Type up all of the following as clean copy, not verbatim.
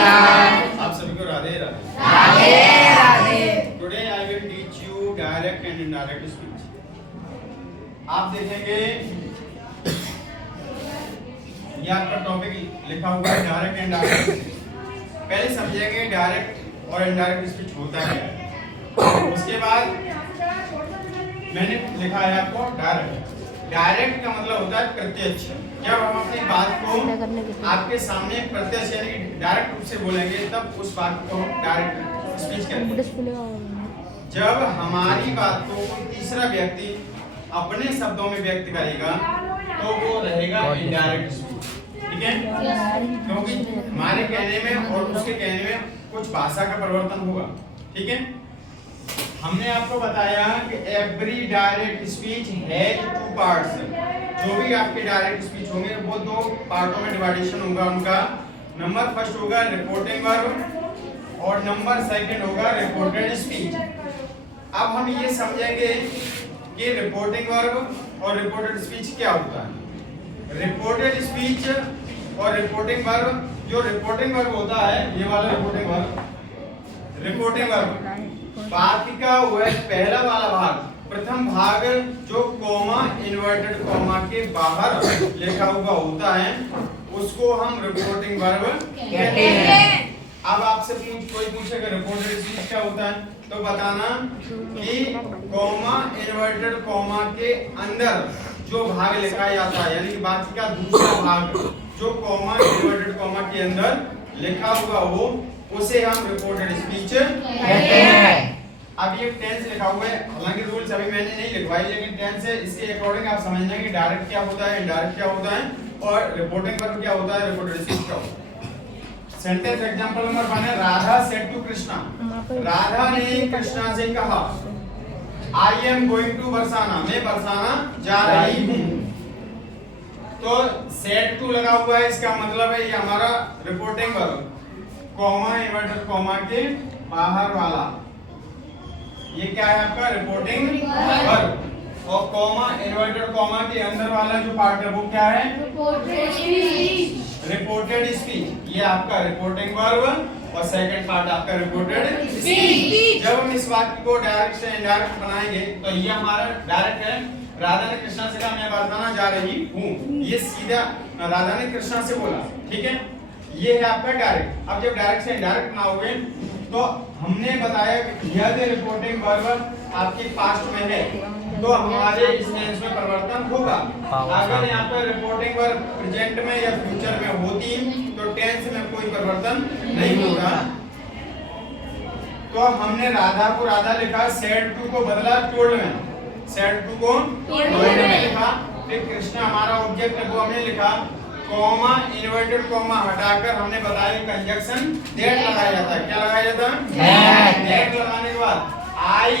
नमस्कार। आप सभी को Radhe Radhe. Radhe Radhe. Today I will teach you direct and indirect speech. आप देखेंगे ये आपका टॉपिक लिखा हुआ है डायरेक्ट एंड इनडायरेक्ट। पहले समझेंगे डायरेक्ट और इनडायरेक्ट स्पीच होता है, उसके बाद मैंने लिखा है आपको डायरेक्ट। डायरेक्ट का मतलब होता है प्रत्यक्ष। जब हम अपनी बात को आपके सामने प्रत्यक्ष यानी डायरेक्ट रूप से बोलेंगे तब उस बात को हम डायरेक्ट स्पीच कहते हैं। जब हमारी बात को कोई तीसरा व्यक्ति अपने शब्दों में व्यक्त करेगा तो वो रहेगा इनडायरेक्ट स्पीच। ठीक है, क्योंकि हमारे कहने में और उसके कहने में कुछ भाषा का परिवर्तन होगा। ठीक है, हमने आपको बताया कि every direct speech has two parts. जो भी आपके डायरेक्ट स्पीच होंगे वो दो पार्टों में डिवाइडेशन होगा उनका। नंबर फर्स्ट होगा रिपोर्टिंग वर्ब और नंबर सेकंड होगा रिपोर्टेड स्पीच। अब हम ये समझेंगे कि रिपोर्टिंग वर्ब और रिपोर्टेड स्पीच क्या होता है। रिपोर्टेड स्पीच और रिपोर्टिंग वर्ब, जो रिपोर्टिंग वर्ब होता है ये वाला रिपोर्टिंग वर्ब बाकी का वह पहला वाला भाग, प्रथम भाग जो कॉमा इन्वर्टेड कॉमा के बाहर लिखा हुआ होता है उसको हम रिपोर्टिंग वर्ब कहते हैं। अब आपसे कोई पूछेगा रिपोर्टेड स्पीच क्या होता है तो बताना कि कॉमा इन्वर्टेड कॉमा के अंदर जो भाग लिखा जाता है यानी कि बाकी का दूसरा भाग जो कॉमा इन्वर्टेड कॉमा के अंदर लिखा हुआ हो उसे हम रिपोर्टेड स्पीच कहते हैं। अब ये टेंस लिखा हुआ है, हालांकि रूल्स अभी मैंने नहीं लिखवाई, लेकिन टेंस है, इसके अकॉर्डिंग आप समझना कि डायरेक्ट क्या होता है, इनडायरेक्ट क्या होता है और रिपोर्टिंग वर्ब क्या होता है, रिपोर्टेड स्पीच क्या होता है। सेंटेंस एग्जांपल नंबर 1 है राधा सेड टू कृष्णा। राधा ने कृष्णा से कहा I am going to Barsana, मैं बरसाना जा रही हूं। तो सेड टू लगा हुआ है, इसका मतलब है ये हमारा reporting verb, comma inverted comma के बाहर वाला ये क्या है आपका रिपोर्टिंग वर्ब, और कॉमा इन्वर्टेड कॉमा के अंदर वाला जो पार्ट है वो क्या है रिपोर्टेड स्पीच। ये आपका रिपोर्टिंग वर्ब और सेकंड पार्ट आपका रिपोर्टेड स्पीच। जब हम इस वाक्य को डायरेक्ट से इनडायरेक्ट बनाएंगे तो ये हमारा डायरेक्ट है, राधा ने कृष्णा से कहा मैं बरसाना जा रही हूँ, ये सीधा राधा ने कृष्णा से बोला। ठीक है, ये है आपका डायरेक्ट। अब जब डायरेक्ट से इनडायरेक्ट बनाओगे तो हमने बताया कि यदि रिपोर्टिंग वर्ब आपकी पास्ट में है तो हमारे इस टेंस में परिवर्तन होगा। अगर यहाँ पर रिपोर्टिंग वर्ब प्रेजेंट में या फ्यूचर में होती तो टेंस में कोई परिवर्तन नहीं होगा। तो हमने राधा को राधा लिखा, सेड टू को बदला टोल्ड में, सेड टू को टोल्ड में लिखा। फिर कृष्णा हमारा ऑब्जेक्ट है वो हमने लिखा, कॉमा इन्वर्टेड कॉमा हटाकर हमने बताया कंजक्शन दैट लगाया जाता है। क्या लगाया जाता है दैट लगाने के बाद आई।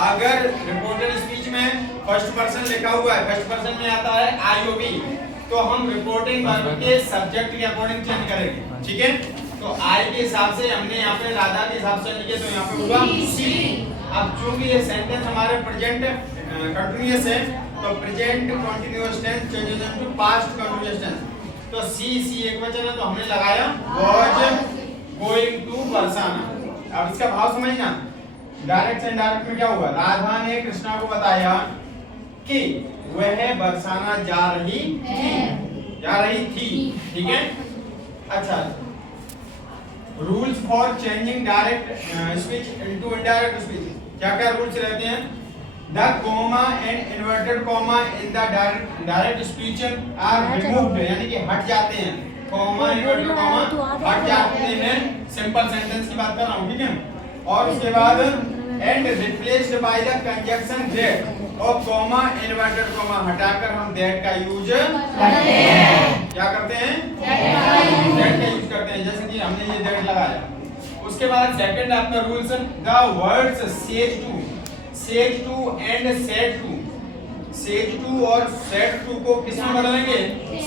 अगर रिपोर्टेड स्पीच में फर्स्ट पर्सन लिखा हुआ है, फर्स्ट पर्सन में आता है आई ओ बी, तो हम रिपोर्टिंग वर्ब के सब्जेक्ट के अकॉर्डिंग चेंज करेंगे। ठीक है, तो आई के हिसाब से हमने यहाँ पे राधा के हिसाब से लिखे तो यहाँ पे होगा सी। अब चूंकि ये सेंटेंस हमारे प्रेजेंट कंटीन्यूअस है तो present continuous tense changes into past continuous tense. तो सी एक वचन है तो हमने लगाया वाज गोइंग टू बरसाना। अब इसका भाव समझना, डायरेक्ट से इनडायरेक्ट में क्या हुआ, राधा ने कृष्णा को बताया कि वह बरसाना जा रही थी। ठीक है, अच्छा rules for changing direct speech into indirect speech, क्या क्या रूल्स रहते हैं। The comma and inverted comma in the direct speech are removed, यानी कि हट जाते हैं। comma inverted comma हट जाते हैं, सिंपल सेंटेंस की बात कर रहा हूँ। ठीक है, और उसके बाद and replaced by the conjunction that, और comma inverted comma हटाकर हम that का यूज करते हैं। क्या करते हैं that का यूज करते हैं, जैसे कि हमने ये that लगाया। उसके बाद सेकंड आपका rules, the words sage to and said to, sage to और said to को किस में बदलेंगे,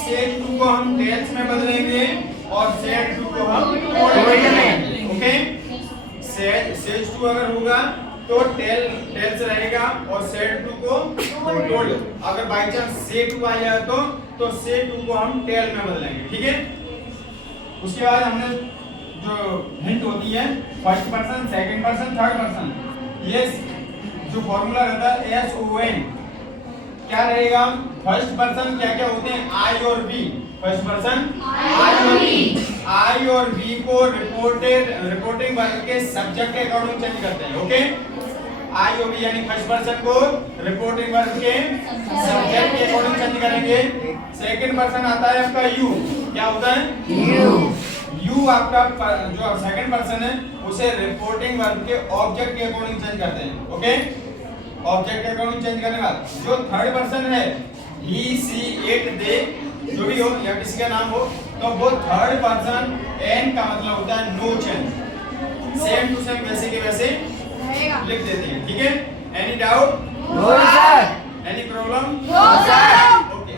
sage to को हम टेंस में बदलेंगे और said to को हम टोल्ड में। ओके, sage to अगर होगा तो टेल्स रहेगा और said to को टोल्ड। अगर बाय चांस say to आ जाए तो say to को हम टेल में बदलेंगे। ठीक है, उसके बाद हमने जो हिंट होती है first person, second person, third person, ये जो फॉर्मूला रहता है SON क्या रहेगा? फर्स्ट पर्सन क्या क्या होते हैं? I और V। फर्स्ट पर्सन I और V को रिपोर्टिंग वर्ब के सब्जेक्ट के अकॉर्डिंग चेंज करते हैं। ओके, I और V यानी फर्स्ट पर्सन को रिपोर्टिंग वर्ब के सब्जेक्ट के अकॉर्डिंग चेंज करेंगे। सेकंड पर्सन आता है आपका U, क्या होता है? U आपका जो सेकंड पर्सन है उसे रिपोर्टिंग वर्ब के ऑब्जेक्ट के अकॉर्डिंग चेंज करते हैं। ओके, ऑब्जेक्ट के अकॉर्डिंग चेंज करने के बाद जो थर्ड पर्सन है he, she, it, they जो भी हो या किसी का नाम हो, तो वो थर्ड पर्सन n का मतलब होता है no change, same to same वैसे के वैसे लिख देते हैं। ठीक है, any doubt? No sir. Any problem? No sir.